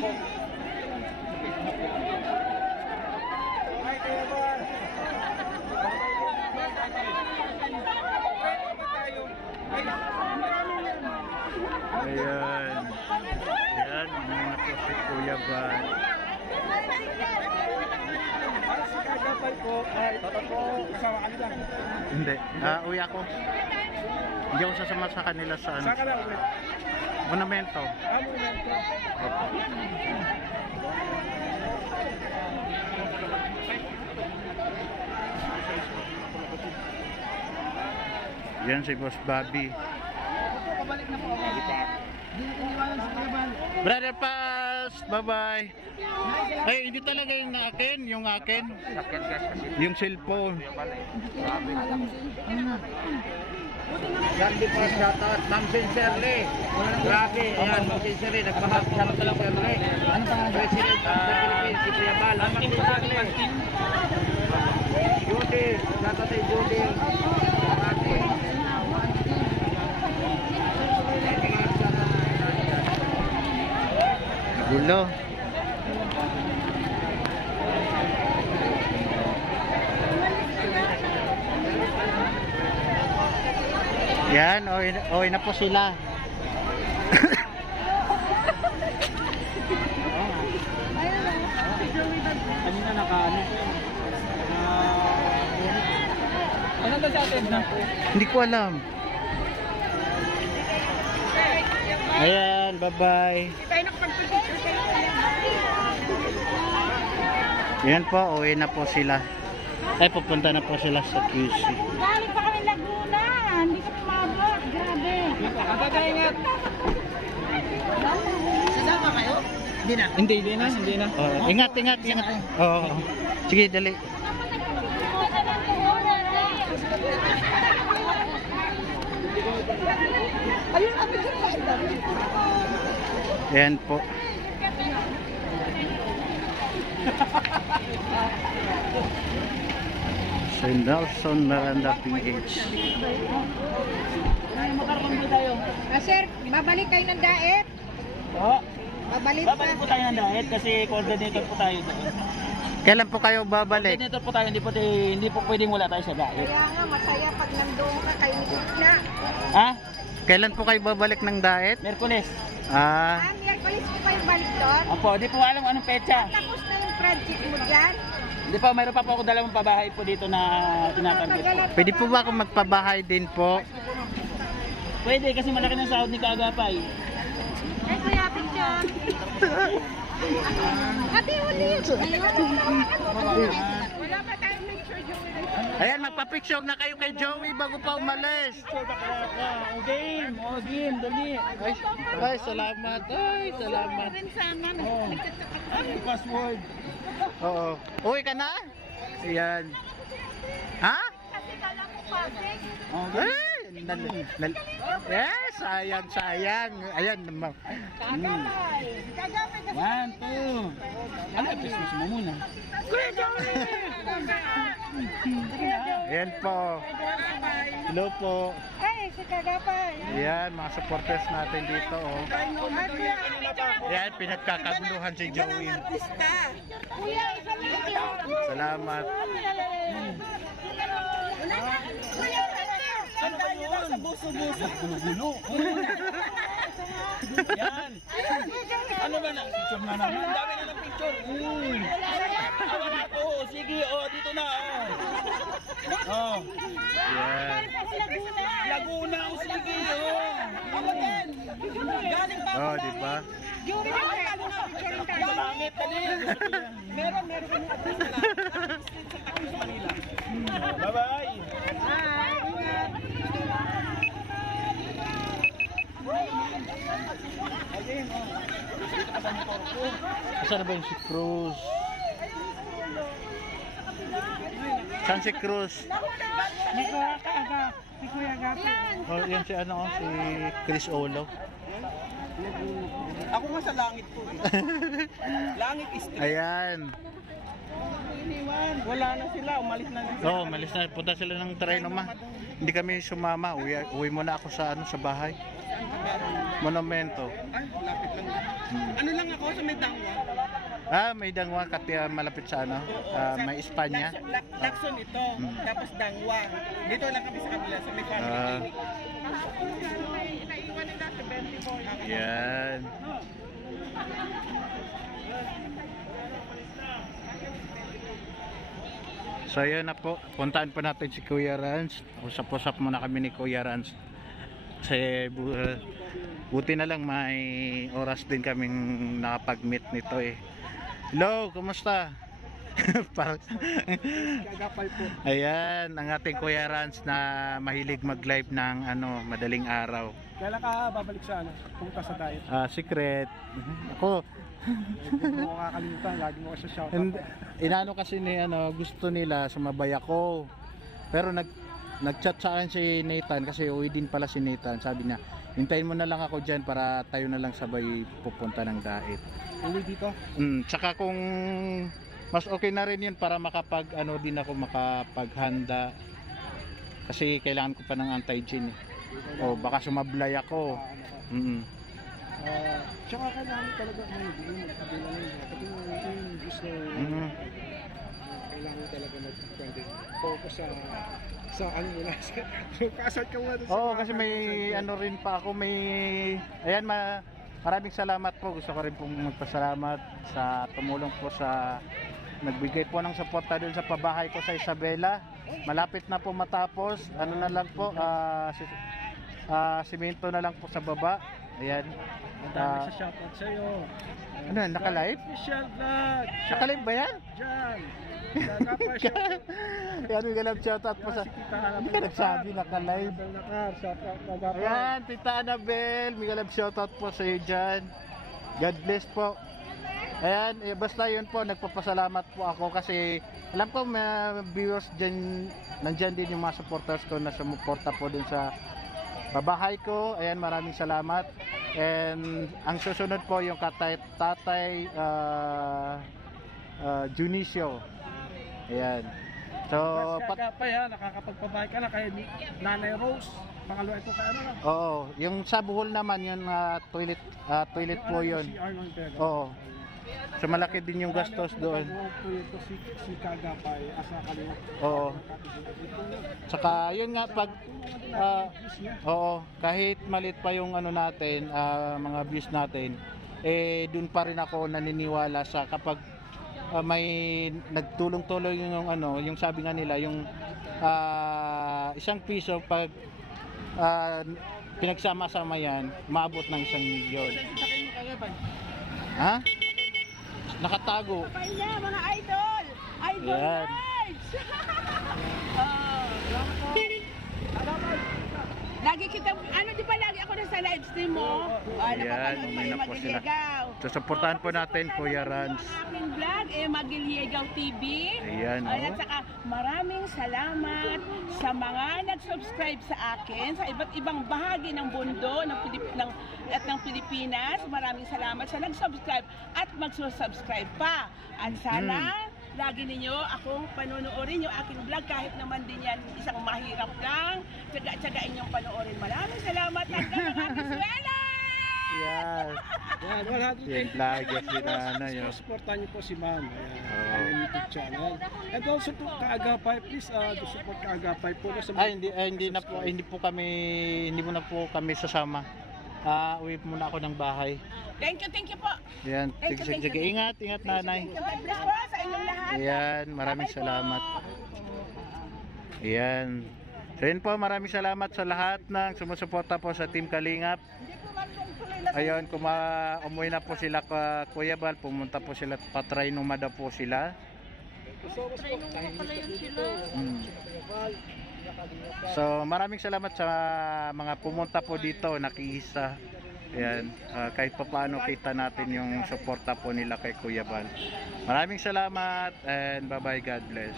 Ayan. Ayan, mga po si Kuya Van. Si Kaagapay po, ay totoo po, kasama ka nila. Hindi, uwi ako. Hindi ako sasama sa kanila sa ano. Saan ka na uwi? Monumento. Monumento. Opo. Yan si Boss Bobby. Pabalik na po. Hindi na iniwanan sa Kalaban. Brother Pass, bye-bye. Ay, hindi talaga yung akin. Yung cellphone. Grabe pa shoutout, Ma'am Sincerely. Grabe, ayan, Ma'am Sincerely, nagmahal siya ng Sincerely. Ano pa nga? President of the Philippines, si Kuya VAL. Ma'am Sincerely. Judy, shoutout kay Judy. Gulo. Yan, oy na po sila. Kanina nakaano. Ano ba sa atin na? Hindi ko alam. Ayan, bye-bye. Yan po, uwi na po sila. Ay, pupunta na po sila sa QC. Galing pa kami Laguna. Hindi kami mabot. Grabe. Ingat. Sasama kayo? Hindi na. Hindi na. Ingat. Oo. Sige, dali. Yan po. Si Nelson Miranda PH. Sir, babalik kayo ng daet? Oo. Babalik Babalik po tayo ng diet kasi coordinator po tayo doon. Kailan po kayo babalik? Coordinator po tayo, hindi po pwedeng wala tayo sa diet. Kaya nga, masaya pag nandoon ka kayo ni Kuya. Ha? Kailan po kayo babalik ng diet? Merkules. Miyerkules ko pa yung balik doon. Opo, di po alam anong petsa. Tapos na yung project mo dyan. Hindi pa, mayroon pa po ako dalawang pabahay po dito na tinatarget po. Pwede po ba ako magpabahay din po? Pwede kasi malaki ng sahod ni Kaagapay. Ay, Kuya, picture. Ate, ulit. Wala pa tayong picture, Joey. Ayan, magpa-picture na kayo kay Joey bago pa umalis. Game, dali. Ay, salamat. Rin sana. Password. Oo. Uwi ka na? Ayan. Ha? Kasi kala ko pasig. Yes, sayang. Ayan naman. Kaagapay. Kaagapay kasi. 1, 2. Ano, Christmas mo muna. Ayan po. Hello po. Ay, si Kaagapay. Ayan, mga supporters natin dito. Oh. Ayan, pinagkakaguluhan si Joey. Kuya, isa lang. Salamat. Ano ba yun? Sa buso-buso. Gulo-gulo. Yan. Ano ba na? Picture na naman. Dami na ng picture. Wala to. Sige, dito na. Yan. Laguna. Sige, Galing pa. Oh, di ba? Jury na tayo na picture rin tayo. Langit, dali. Meron kami address na. Sa Manila. Bye-bye. Saan ba yung si Cruz? Saan si Cruz? Oh, yan si ano, si Chris Olo. Ako nga sa langit po. Langit is Ayan. wala na sila, umalis na sila. Oh, malis na. Punta sila ng Trinoma. Hindi kami sumama. Uwi muna ako sa sa bahay. saan ka ba? Monumento. Ay, lapit lang. Ano lang ako sa may dangwa? May dangwa kati malapit sa ano, may Espanya. Lacson ito, tapos dangwa. Dito lang kami sa kanila, sa may family clinic. Naiwan nila sa 24. Yan. So yun na po, puntaan po natin si Kuya Rans. Usap-usap muna kami ni Kuya Rans. Kasi buti na lang may oras din kaming nakapag-meet nito eh. Hello, kumusta? Kaagapay po. Ayan, ang ating Kuya Rans na mahilig mag-live ng madaling araw. Kailan ka babalik sa pumunta sa diet? Secret. Ako, Hindi mo kakalimutan, lagi mo kasi shoutout. inano kasi ni gusto nila sumabay ako. Pero nag-chat sa akin si Nathan kasi uwi din pala si Nathan. Sabi niya, hintayin mo na lang ako diyan para tayo na lang sabay pupunta ng diet. Uwi dito? Tsaka kung mas okay na rin yun para din ako makapaghanda. Kasi kailangan ko pa ng anti-gin eh. O baka sumablay ako. Tsaka kailangan talaga hindi mo kabila lang yun. Pati yung gusto kailangan talaga focus sa ano mo na. Kasal ka muna. Oo, kasi may rin pa ako. Ayan, maraming salamat po. Gusto ko rin pong magpasalamat sa tumulong po sa nagbigay po ng suporta dun sa pabahay ko sa Isabela. Malapit na po matapos. Ano na lang po, simento na lang po sa baba. Ayan. Madami sa shoutout sa'yo. Ano, naka-live? Official vlog. Naka-live ba yan? Diyan. Kaagapay shoutout. Ayan, may galap shoutout po sa... Hindi ka nagsabi, naka-live. Ayan, Tita Annabel, may galap shoutout po sa iyo dyan. God bless po. Ayan, basta yun po, nagpapasalamat po ako kasi alam ko may viewers dyan, nandyan din yung mga supporters ko na sumuporta po dun sa babahay ko. Ayan, maraming salamat. And ang susunod po yung tatay Junicio. Ayan. So, Kaagapay ha, nakakapagpabahay ka na kay Nanay Rose. Pangalawa ito kay ano lang. oo, yung sa buhol naman yun, toilet po yun. Oo. So malaki din yung gastos doon. Ito si Kaagapay asa Kalingap. Oo. Saka yun nga pag kahit malit pa yung natin, mga views natin, doon pa rin ako naniniwala sa kapag may nagtulong-tulong yung sabi nga nila yung ₱1 pag pinagsama-sama yan, maabot ng 1,000,000. Ha? Nakatago. Kapay na, mga idol! Idol Yan. guys! Lagi kita, di ba lagi ako nasa live stream mo? Yan, umay na po sila. Susuportahan po natin, Kuya Rans. Ang aking vlog, Magiligaw TV. Ayan, At saka maraming salamat sa mga nag-subscribe sa akin sa iba't ibang bahagi ng mundo ng Pilipinas. Maraming salamat sa nag-subscribe at magsusubscribe pa. At sana lagi ninyo akong panonoorin yung aking vlog kahit naman din yan isang mahirap lang. Tsaga-tsagain yung panoorin. Maraming salamat. Hanggang mga kasuela! Yan. Yan, 100 Yan, vlogger si nanay. Supportan niyo po si Ma'am. Ang YouTube channel. And also po Kaagapay, please support Kaagapay po. Hindi mo na po kami sasama. Uwi muna ako ng bahay. Thank you po. Yan, sige, ingat nanay. God bless po sa inyong lahat. Ayan, maraming salamat. Ayan. So yun po, maraming salamat sa lahat ng sumusuporta po sa Team Kalingap. Ayun, umuwi na po sila Kuya Val, pumunta po sila, patrainuma daw po sila. So maraming salamat sa mga pumunta po dito, nakiisa. Ayan, kahit pa paano kita natin yung suporta po nila kay Kuya Val. Maraming salamat and bye bye, God bless.